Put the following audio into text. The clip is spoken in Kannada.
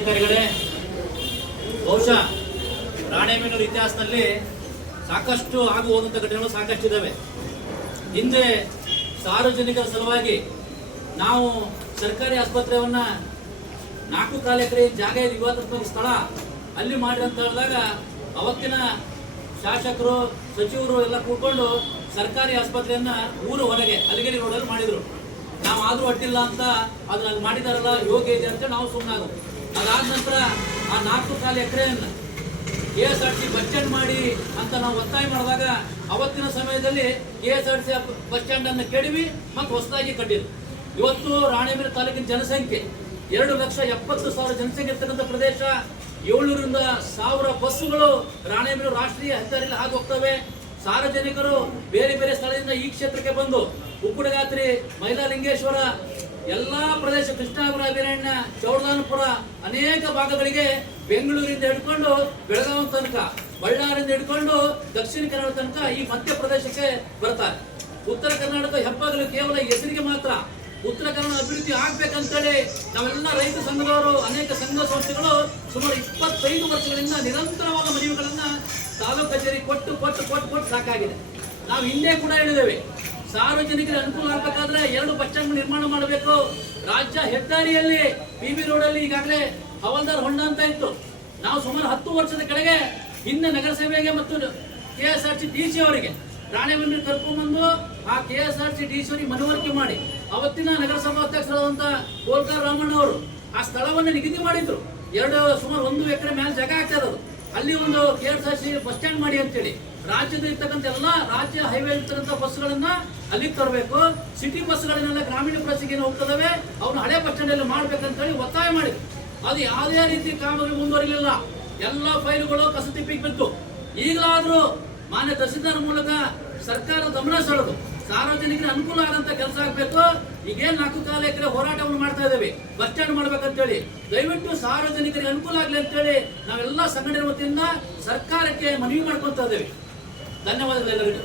ಅಧಿಕಾರಿಗಳೇ, ಬಹುಶಃ ರಾಣೆಬೆನ್ನೂರು ಇತಿಹಾಸದಲ್ಲಿ ಸಾಕಷ್ಟು ಆಗು ಹೋದಂಥ ಘಟನೆಗಳು ಸಾಕಷ್ಟು ಇದ್ದಾವೆ. ಹಿಂದೆ ಸಾರ್ವಜನಿಕರ ಸಲುವಾಗಿ ನಾವು ಸರ್ಕಾರಿ ಆಸ್ಪತ್ರೆಯನ್ನ 4 ಎಕರೆ ಜಾಗ ವಿವಾದಾತ್ಮಕ ಸ್ಥಳ ಅಲ್ಲಿ ಮಾಡಿ ಅಂತ ಹೇಳಿದಾಗ ಅವತ್ತಿನ ಶಾಸಕರು ಸಚಿವರು ಎಲ್ಲ ಕೂತ್ಕೊಂಡು ಸರ್ಕಾರಿ ಆಸ್ಪತ್ರೆಯನ್ನ ಊರು ಹೊರಗೆ ಅಲಿಗೇರಿ ರೋಡಲ್ಲಿ ಮಾಡಿದ್ರು. ನಾವು ಆದ್ರೂ ಅಡ್ಡಿಲ್ಲ ಅಂತ ಅದನ್ನ ಮಾಡಿದಾರಲ್ಲ, ಯೋಗ್ಯ ಇದೆ ಅಂತ ನಾವು ಸುಮ್ಮನಾಗ. ಅದಾದ ನಂತರ ಆ 4 ಎಕರೆಯನ್ನ KSRTC ಬಸ್ ಸ್ಟ್ಯಾಂಡ್ ಮಾಡಿ ಅಂತ ನಾವು ಒತ್ತಾಯ ಮಾಡಿದಾಗ ಅವತ್ತಿನ ಸಮಯದಲ್ಲಿ KSRTC ಬಸ್ ಸ್ಟ್ಯಾಂಡ್ ಅನ್ನು ಕೆಡವಿ ಮತ್ತು ಹೊಸದಾಗಿ ಕಟ್ಟಿದ್ರು. ಇವತ್ತು ರಾಣೆಬೆನ್ನೂರು ತಾಲೂಕಿನ ಜನಸಂಖ್ಯೆ 2,70,000 ಜನಸಂಖ್ಯೆ ಇರ್ತಕ್ಕಂಥ ಪ್ರದೇಶ. 700ರಿಂದ 1000 ಬಸ್ಸುಗಳು ರಾಣೆಬೆನ್ನೂರು ರಾಷ್ಟ್ರೀಯ ಹೆದ್ದಾರಿಯಲ್ಲಿ ಹಾದು ಹೋಗ್ತವೆ. ಸಾರ್ವಜನಿಕರು ಬೇರೆ ಬೇರೆ ಸ್ಥಳದಿಂದ ಈ ಕ್ಷೇತ್ರಕ್ಕೆ ಬಂದು ಉಕ್ಕುಡಗಾತ್ರಿ, ಮೈಲಾಲಿಂಗೇಶ್ವರ, ಎಲ್ಲಾ ಪ್ರದೇಶ, ಕೃಷ್ಣಾಪುರ, ಅಭಿರಣ್ಯ, ಚೌಡದಾನಪುರ ಅನೇಕ ಭಾಗಗಳಿಗೆ ಬೆಂಗಳೂರಿಂದ ಹಿಡ್ಕೊಂಡು ಬೆಳಗಾವಿ ತನಕ, ಬಳ್ಳಾರಿಯಿಂದ ಹಿಡ್ಕೊಂಡು ದಕ್ಷಿಣ ಕನ್ನಡ ತನಕ ಈ ಮಧ್ಯ ಪ್ರದೇಶಕ್ಕೆ ಬರ್ತಾರೆ. ಉತ್ತರ ಕರ್ನಾಟಕ ಹೆಬ್ಬಾಗಲು ಕೇವಲ ಹೆಸರಿಗೆ ಮಾತ್ರ. ಉತ್ತರ ಕನ್ನಡ ಅಭಿವೃದ್ಧಿ ಆಗ್ಬೇಕಂತೇಳಿ ನಾವೆಲ್ಲ ರೈತ ಸಂಘದವರು, ಅನೇಕ ಸಂಘ ಸಂಸ್ಥೆಗಳು ಸುಮಾರು 25 ವರ್ಷಗಳಿಂದ ನಿರಂತರವಾದ ಮನವಿಗಳನ್ನ ತಾಲೂಕು ಕಚೇರಿ ಕೊಟ್ಟು ಸಾಕಾಗಿದೆ. ನಾವು ಹಿಂದೆ ಕೂಡ ಹೇಳಿದ್ದೇವೆ, ಸಾರ್ವಜನಿಕರಿಗೆ ಅನುಕೂಲ ಆಗಬೇಕಾದ್ರೆ 2 ಬಸ್ ಸ್ಟ್ಯಾಂಡ್ ನಿರ್ಮಾಣ ಮಾಡಬೇಕು. ರಾಜ್ಯ ಹೆದ್ದಾರಿಯಲ್ಲಿ PB ರೋಡಲ್ಲಿ ಈಗಾಗಲೇ ಹವಾಲ್ದಾರ್ ಹೊಂಡ ಅಂತ ಇತ್ತು. ನಾವು ಸುಮಾರು 10 ವರ್ಷದ ಕೆಳಗೆ ಹಿಂದೆ ನಗರಸಭೆಗೆ ಮತ್ತು KSRTC DC ಅವರಿಗೆ ರಾಣೆಬೆನ್ನೂರು ಕರ್ಕೊಂಡ್ಬಂದು ಆ KSRTC DC ಅವರಿಗೆ ಮನವರಿಕೆ ಮಾಡಿ ಅವತ್ತಿನ ನಗರಸಭಾ ಅಧ್ಯಕ್ಷರಾದಂಥ ಕೋಲ್ಕಾರ್ ರಾಮಣ್ಣ ಅವರು ಆ ಸ್ಥಳವನ್ನು ನಿಗದಿ ಮಾಡಿದ್ರು. ಸುಮಾರು 1 ಎಕರೆ ಮೇಲೆ ಜಾಗ ಆಗ್ತಾ ಇರೋದು. ಅಲ್ಲಿ ಒಂದು KSRTC ಬಸ್ ಸ್ಟ್ಯಾಂಡ್ ಮಾಡಿ ಅಂತೇಳಿ ರಾಜ್ಯದ ಇರ್ತಕ್ಕಂಥ ಎಲ್ಲ ರಾಜ್ಯ ಹೈವೇ ಇರ್ತಕ್ಕಂಥ ಬಸ್ಗಳನ್ನ ಅಲ್ಲಿಗೆ ತರಬೇಕು. ಸಿಟಿ ಬಸ್ಗಳನ್ನೆಲ್ಲ ಗ್ರಾಮೀಣ ಪ್ರದೇಶಕ್ಕೆ ಹೋಗ್ತದವೆ, ಅವನ್ನ ಹಳೆ ಬಸ್ ಸ್ಟ್ಯಾಂಡ್ ಅಲ್ಲಿ ಮಾಡ್ಬೇಕಂತೇಳಿ ಒತ್ತಾಯ ಮಾಡಿದ್ರು. ಅದು ಯಾವುದೇ ರೀತಿ ಕಾಮಗಾರಿ ಮುಂದುವರಿಲಿಲ್ಲ. ಎಲ್ಲ ಫೈಲ್ಗಳು ಕಸತಿಪ್ಪಿಗೆ ಬಿತ್ತು. ಈಗಲಾದ್ರೂ ಮಾನ್ಯ ತಹಸೀಲ್ದಾರ್ ಮೂಲಕ ಸರ್ಕಾರ ಗಮನ ಸೆಳೆದು ಸಾರ್ವಜನಿಕರಿಗೆ ಅನುಕೂಲ ಆದಂತ ಕೆಲಸ ಆಗ್ಬೇಕು. ಈಗೇನ್ 4 ಎಕರೆ ಹೋರಾಟವನ್ನು ಮಾಡ್ತಾ ಇದ್ದೇವೆ, ಬಸ್ ಸ್ಟ್ಯಾಂಡ್ ಮಾಡ್ಬೇಕಂತೇಳಿ. ದಯವಿಟ್ಟು ಸಾರ್ವಜನಿಕರಿಗೆ ಅನುಕೂಲ ಆಗ್ಲಿ ಅಂತೇಳಿ ನಾವೆಲ್ಲ ಸಂಘಟನೆ ವತಿಯಿಂದ ಸರ್ಕಾರಕ್ಕೆ ಮನವಿ ಮಾಡ್ಕೊಂತ ಇದ್ದೇವೆ. ಧನ್ಯವಾದಗಳು ಎಲ್ಲರಿಗೂ.